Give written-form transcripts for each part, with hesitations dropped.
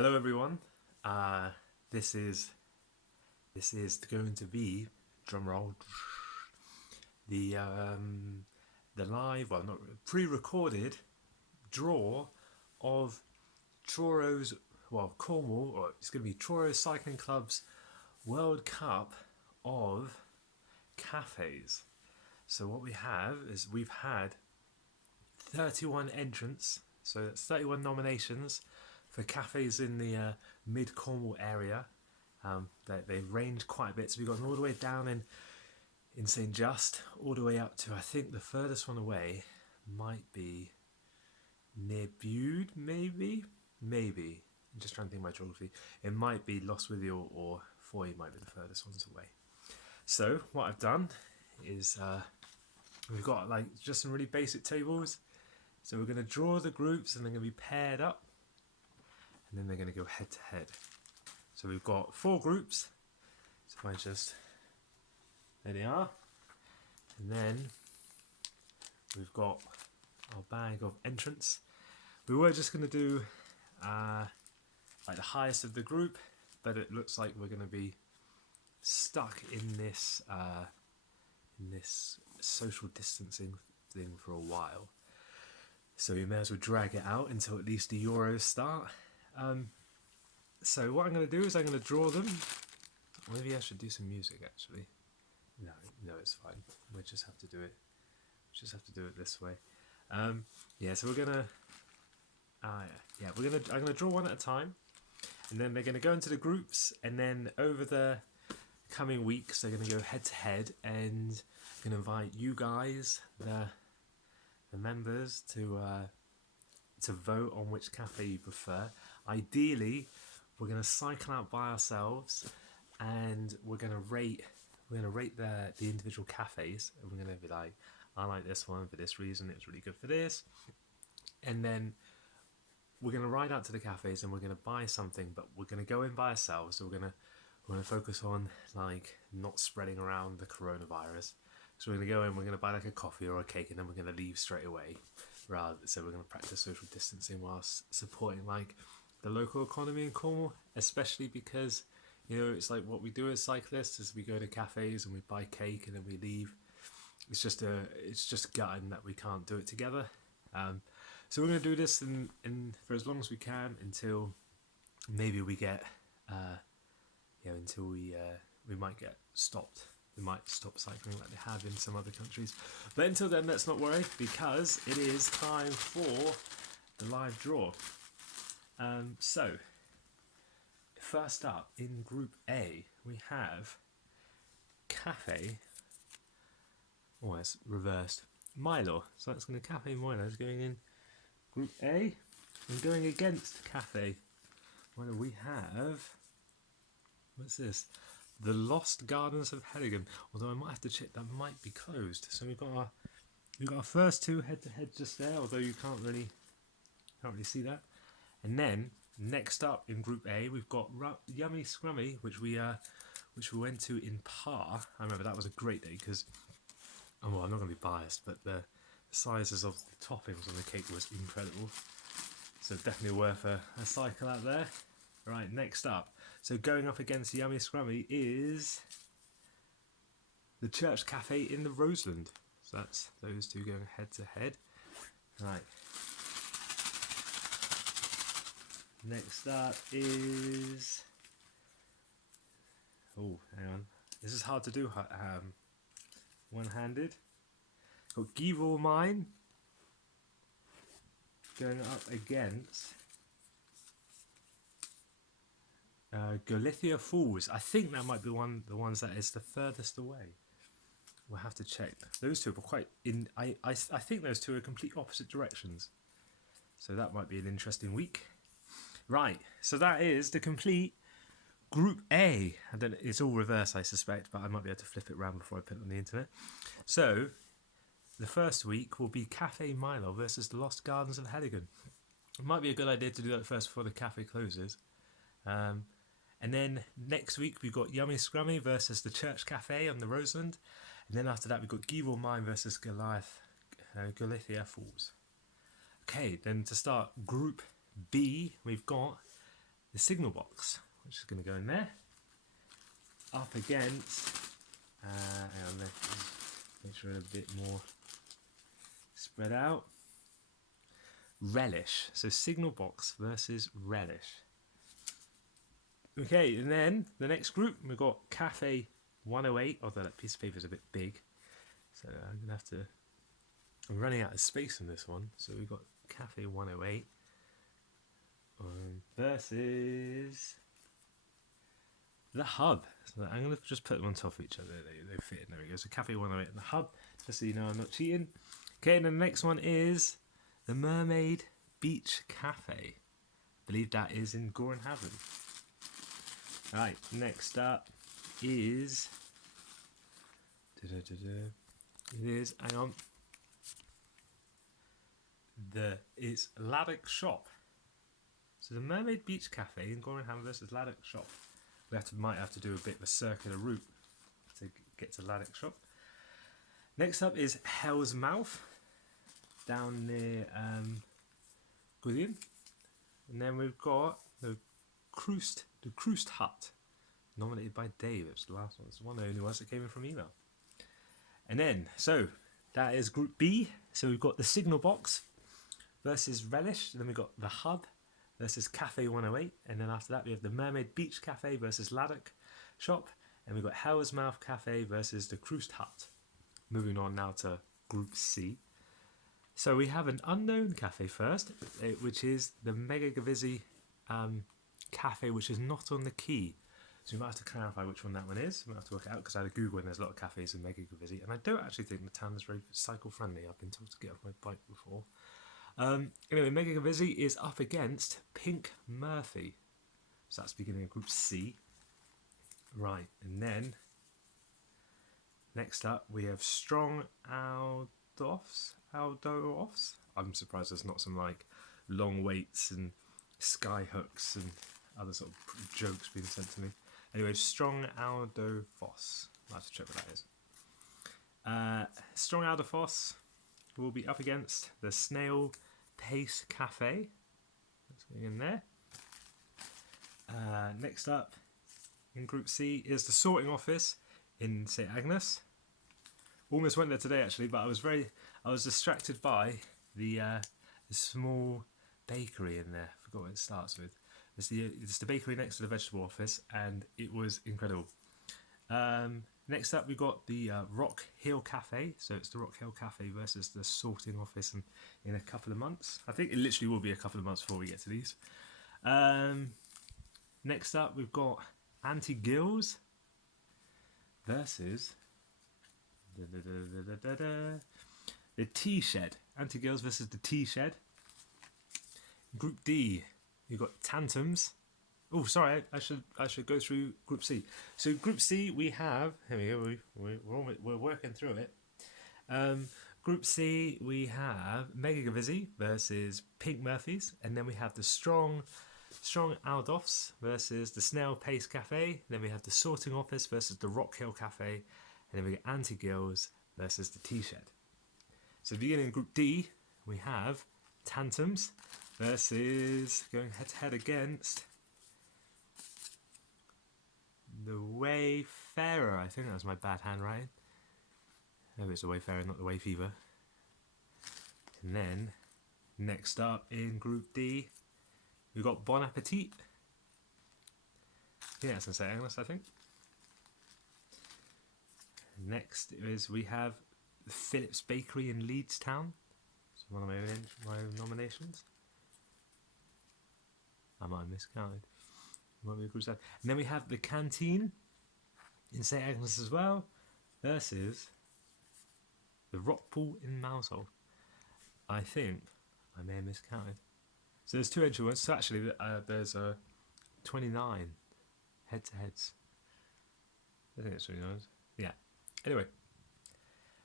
Hello everyone. Uh, this is going to be drumroll the live, well, not pre-recorded draw of Troro's, well, Cornwall, or it's going to be Truro Cycling Club's World Cup of cafés. So what we have is we've had 31 entrants, so that's 31 nominations for cafes in the mid Cornwall area. They range quite a bit, so we've got all the way down in St Just, all the way up to, I think the furthest one away might be near Bude, maybe. I'm just trying to think of my geography. It might be Lostwithiel or Foy might be the furthest ones away. So what I've done is we've got like just some really basic tables. So we're going to draw the groups and they're going to be paired up, and then they're going to go head to head. So we've got 4 groups. So if I just, there they are. And then we've got our bag of entrants. We were just going to do like the highest of the group, but it looks like we're going to be stuck in this social distancing thing for a while. So we may as well drag it out until at least the Euros start. So what I'm going to do is I'm going to draw them. Maybe I should do some music actually. No, it's fine. We just have to do it. This way. Yeah. So we're gonna. I'm gonna draw one at a time, and then they're gonna go into the groups, and then over the coming weeks they're gonna go head to head, and I'm gonna invite you guys, the members, to vote on which cafe you prefer. Ideally, we're gonna cycle out by ourselves, and we're gonna rate the individual cafes, and we're gonna be like, I like this one for this reason, it's really good for this, and then we're gonna ride out to the cafes and we're gonna buy something, but we're gonna go in by ourselves. So we're gonna focus on like not spreading around the coronavirus. So we're gonna go in, we're gonna buy like a coffee or a cake, and then we're gonna leave straight away. So we're gonna practice social distancing whilst supporting like the local economy in Cornwall, especially because it's like what we do as cyclists is we go to cafes and we buy cake and then we leave. It's just gutting that we can't do it together. So we're going to do this in for as long as we can until maybe we get until we might get stopped. We might stop cycling like they have in some other countries. But until then, let's not worry, because it is time for the live draw. So first up in Group A, we have Cafe. Oh, it's reversed. Milo. So that's going to Cafe Milo is going in Group A, and going against Cafe Milo we have, what's this? The Lost Gardens of Heligan. Although I might have to check, that might be closed. So we've got our first 2 head to head just there, although you can't really see that. And then next up in Group A, we've got Yummy Scrummy, which we went to in Par. I remember that was a great day because, I'm not going to be biased, but the sizes of the toppings on the cake was incredible. So definitely worth a cycle out there. Right, next up. So going up against Yummy Scrummy is the Church Cafe in the Roseland. So that's those 2 going head to head. Right. Next up is... Oh, hang on. This is hard to do one-handed. Got Givor Mine going up against Golithia Falls. I think that might be the ones that is the furthest away. We'll have to check. Those 2 are quite in. I think those 2 are complete opposite directions. So that might be an interesting week. Right. So that is the complete Group A. It's all reverse, I suspect, but I might be able to flip it around before I put it on the internet. So the first week will be Cafe Milo versus the Lost Gardens of Heligan. It might be a good idea to do that first before the cafe closes. And then next week we've got Yummy Scrummy versus the Church Cafe on the Roseland. And then after that we've got Givor Mine versus Golithia Falls. Okay, then to start Group B, we've got the the signal box, which is going to go in there. Up against, hang on, make sure it's a bit more spread out. Relish. So signal box versus relish. Okay, and then the next group, we've got Cafe 108, although that piece of paper is a bit big. So I'm going to have to, I'm running out of space on this one. So we've got Cafe 108 versus the Hub. So I'm going to just put them on top of each other. They fit. There we go. So Cafe 108 and the Hub, just so you know I'm not cheating. Okay, and then the next one is the Mermaid Beach Cafe. I believe that is in Gorenhaven. Right, next up is... It is, hang on. It's Laddock Shop. So the Mermaid Beach Cafe in Gorenhaven versus Laddock Shop. We might have to do a bit of a circular route to get to Laddock Shop. Next up is Hell's Mouth, down near Gwydion. And then we've got the Crust Hut, nominated by Dave. It's the last one. It's one of the only ones that came in from email. And then, so that is Group B. So we've got the Signal Box versus Relish. And then we've got the Hub versus Cafe 108. And then after that, we have the Mermaid Beach Cafe versus Laddock Shop. And we've got Hell's Mouth Cafe versus the Crust Hut. Moving on now to Group C. So we have an unknown cafe first, which is the Mega Gavizzi cafe, which is not on the quay. So we might have to clarify which one that one is. We might have to work it out because I had a Google and there's a lot of cafes in Mega Gavizzi. And I don't actually think the town is very cycle friendly. I've been told to get off my bike before. Anyway, Mega Gavizzi is up against Pink Murphy. So that's beginning of Group C. Right, and then next up we have Strong Aldorfs. I'm surprised there's not some like long waits and sky hooks and other sort of jokes being sent to me. Anyway, Strong Aldorfs. I'll have to check what that is. Strong Aldorfs will be up against the Snail Pace Cafe. That's going in there. Next up in Group C is the Sorting Office in St Agnes. Almost went there today actually, but I was distracted by the small bakery in there. I forgot what it starts with. It's the bakery next to the vegetable office, and it was incredible. Next up, we've got the Rock Hill Cafe. So it's the Rock Hill Cafe versus the Sorting Office in a couple of months. I think it literally will be a couple of months before we get to these. Next up, we've got Auntie Gills versus the Tea Shed. Auntie Gills versus the Tea Shed. Group D, you've got Tantrums. Oh, sorry, I should go through Group C. So Group C, we have, here we go, we're working through it. Group C, we have Mega Gavizzi versus Pink Murphys, and then we have the Strong Aldorfs versus the Snail Pace Cafe. Then we have the Sorting Office versus the Rock Hill Cafe, and then we get Auntie Gills versus the Tea Shed. So beginning in Group D, we have Tantrums versus, going head to head against the Wayfarer. I think that was my bad handwriting. Maybe it's the Wayfarer, not the Wayfever. And then next up in Group D, we've got Bon Appetit. Yeah, it's in St Agnes, I think. Next is we have the Phillips Bakery in Leedstown. It's one of my nominations. I might have miscounted. Might be a group set. And then we have the Canteen in St Agnes as well versus the Rockpool in Mousehole. I think I may have miscounted. So there's two entry ones. So actually there's 29 head-to-heads. I think it's 29. Yeah. Anyway.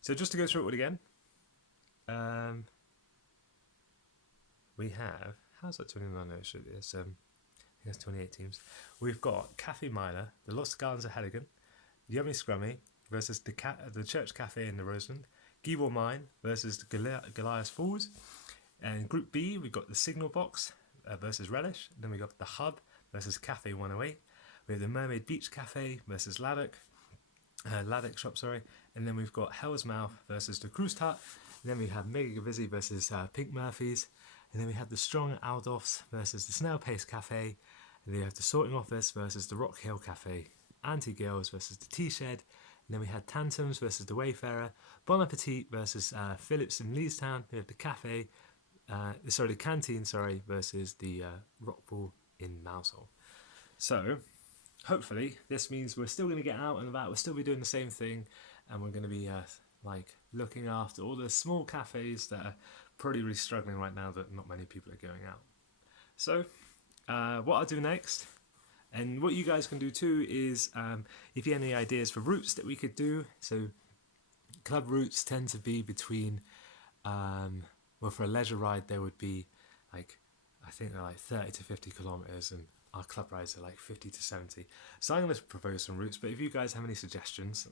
So just to go through it again. We have... How's that 29? No, it's, I think it's 28 teams. We've got Cafe Myler, the Lost Gardens of Halligan, Yummy Scrummy versus the Church Cafe in the Roseland, Gibor Mine versus the Goliath Falls. And Group B, we've got the Signal Box versus Relish. Then we've got the Hub versus Cafe 108. We have the Mermaid Beach Cafe versus Laddock shop, sorry. And then we've got Hell's Mouth versus the Cruise Hut. And then we have Mega Busy versus Pink Murphy's. And then we have the Strong Aldous versus the Snail Pace Cafe. And then we have the Sorting Office versus the Rock Hill Cafe. Auntie Girls versus the Tea Shed. And then we had Tantrums versus the Wayfarer. Bon Appetit versus Phillips in Leestown. We have the the Canteen, versus the Rockpool in Mousehole. So, hopefully, this means we're still going to get out and about. We'll still be doing the same thing, and we're going to be looking after all the small cafes that are probably really struggling right now that not many people are going out. So, what I'll do next, and what you guys can do too, is if you have any ideas for routes that we could do. So, club routes tend to be between, for a leisure ride, there would be I think they're 30 to 50 kilometers, and our club rides are 50 to 70. So I'm going to propose some routes, but if you guys have any suggestions,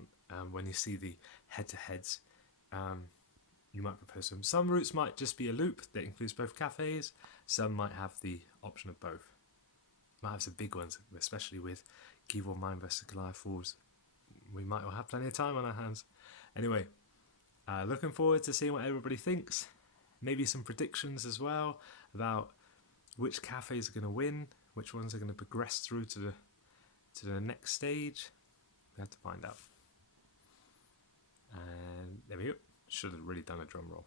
when you see the head-to-heads, you might propose some. Some routes might just be a loop that includes both cafes. Some might have the option of both. Might have some big ones, especially with Keyboard Mine versus Goliath Falls. We might all have plenty of time on our hands. Anyway, looking forward to seeing what everybody thinks. Maybe some predictions as well about which cafes are going to win, which ones are going to progress through to the next stage. We have to find out. And there we go. Should have really done a drum roll.